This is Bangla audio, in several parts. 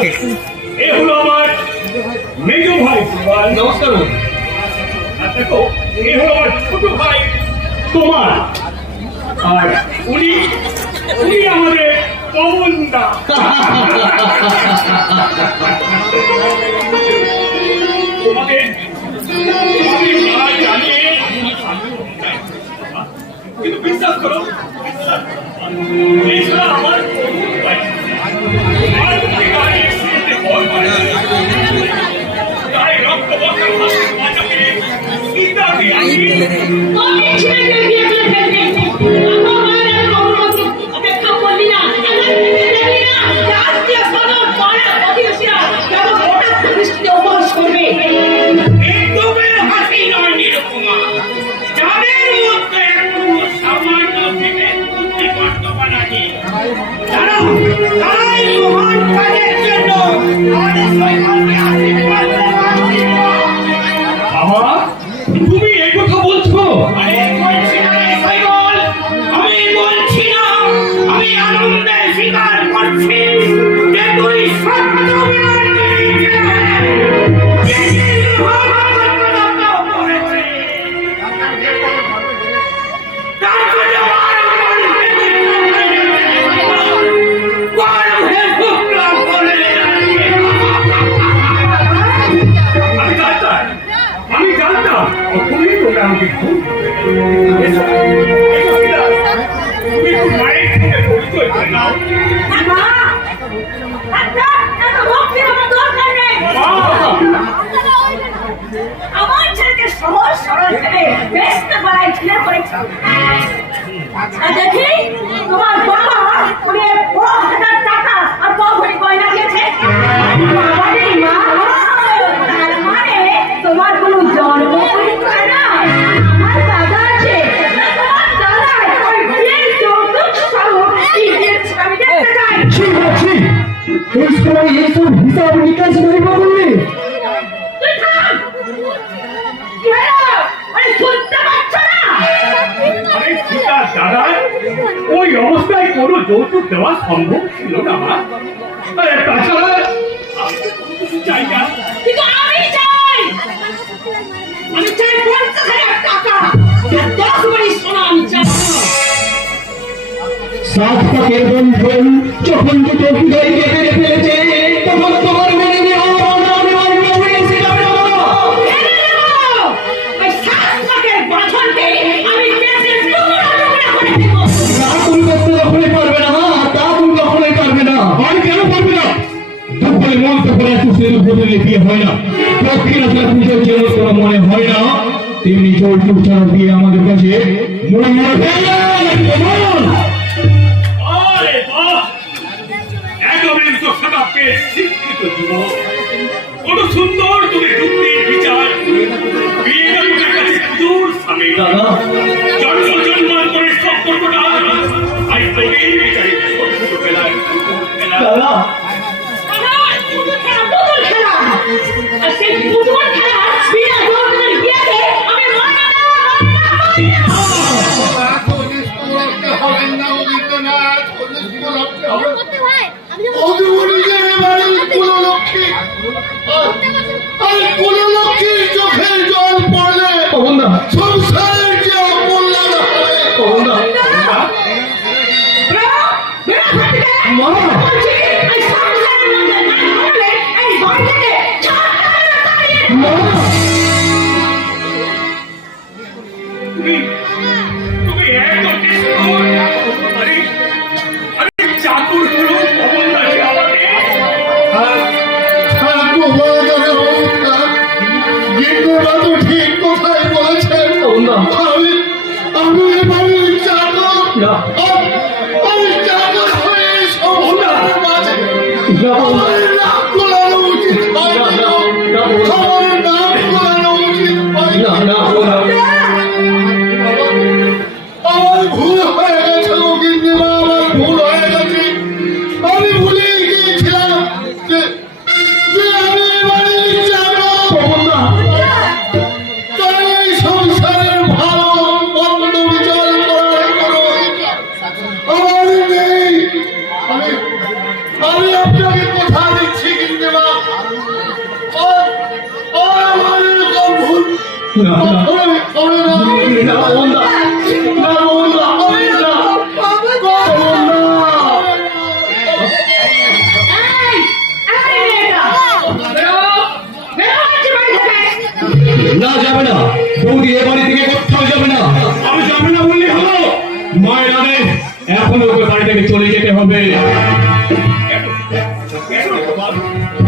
এ হলো আমার মেজ ভাই। নমস্কার। আর দেখো, এ হলো আমার ছোট ভাই তোমার। আর উনি উনি আমাদের পবনদা। তোমাদের মারা জানিয়ে কিন্তু বিশ্বাস করো, এছাড়া আমার তুমি এই কথা বলছো? আমি বলছি না, আমি আনন্দে স্বীকার করছি যে তুই আমার ছেলেকে সহজ সরল ভেবে ব্যস্ত করাই ছেলে করেছে। দেখি তোমার বাবা উনি 1000 টাকা আর 100 ভরি গয়না দিয়েছে। মানে তোমার কোনো জন্ম পরীক্ষা না, আমার দাদা আছে, তোমার দাদা ওই বিয়ের যৌতুক স্বরূপ কি দিয়েছে আমি দেখতে চাই। ঠিক আছে, এই সময় এইসব হিসাব নিকাশ করিব বললে? তুই থাম। কি হলো? আরে শুনতে পাচ্ছ না? আরে সীতা দাদা, ওই অবস্থায় কোনো যৌতুক দেওয়া সম্ভব ছিল না। আরে তাছাড়া আমি তো কোনো কিছু চাই না। কিন্তু আমি চাই 50,000 টাকা আর 10 ভরি সোনা আমি চাই। সাত পাকের বন্ধন যখন দুটো হৃদয়কে পেরে ফেলেছে, তখন তোমার মনে হয় না, মনে হয় না তেমনি যৌতুক ছাড়া দিয়ে আমাদের কাছে কত সুন্দর তুমি যুক্তির বিচার জন্ম জন্মান্তরের সম্পর্কটা আজ তোকেই বিচারিত ছোটবেলায় চোখের জল পড়লে সংসারের যে অমূল্যায়ন তুমি একদম চাকুর গুলো ঠিক কোথায় বলেছেন। আমি এবারে আমি চাকর হয়ে সংসারের মাঝে আমার নাম গোলানো উচিত হয় না, আমার নাম গোলানো উচিত হয় না। আমার ভুল হয়ে গেছে, কিন্তু আমার ভুল হয়ে গেছে। আমি ভুলে গিয়েছিলাম যে আমি এবারে সংসারের ভালো মন্দ বিচার করার আমি আপনাকে কথা দিচ্ছি না না না মোহনদা, না মোহনদা, না মোহনদা। এই, এই মেয়েটা, বেরো, বেরো বলছি বাড়ি থেকে। না যাবে না, বৌদি এ বাড়ি থেকে কোথাও যাবে না। আমি যাবে না বললেই হলো। মায়ের আদেশ, এখন ওকে বাড়ি থেকে চলে যেতে হবে। কেন? কেন বাবা?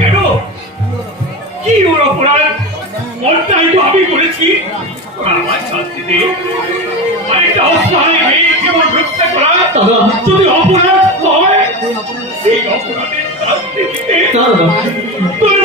কেন? কি ওর অপরাধ? অন্যায় তো আমি করেছি। ওরা আমার শাস্তি দে। আরেকটা অসহায় মেয়ে জীবন রক্ষা করা দাদা, যদি অপরাধ হয়, সেই অপরাধের শাস্তি দিতে দাদা, তোর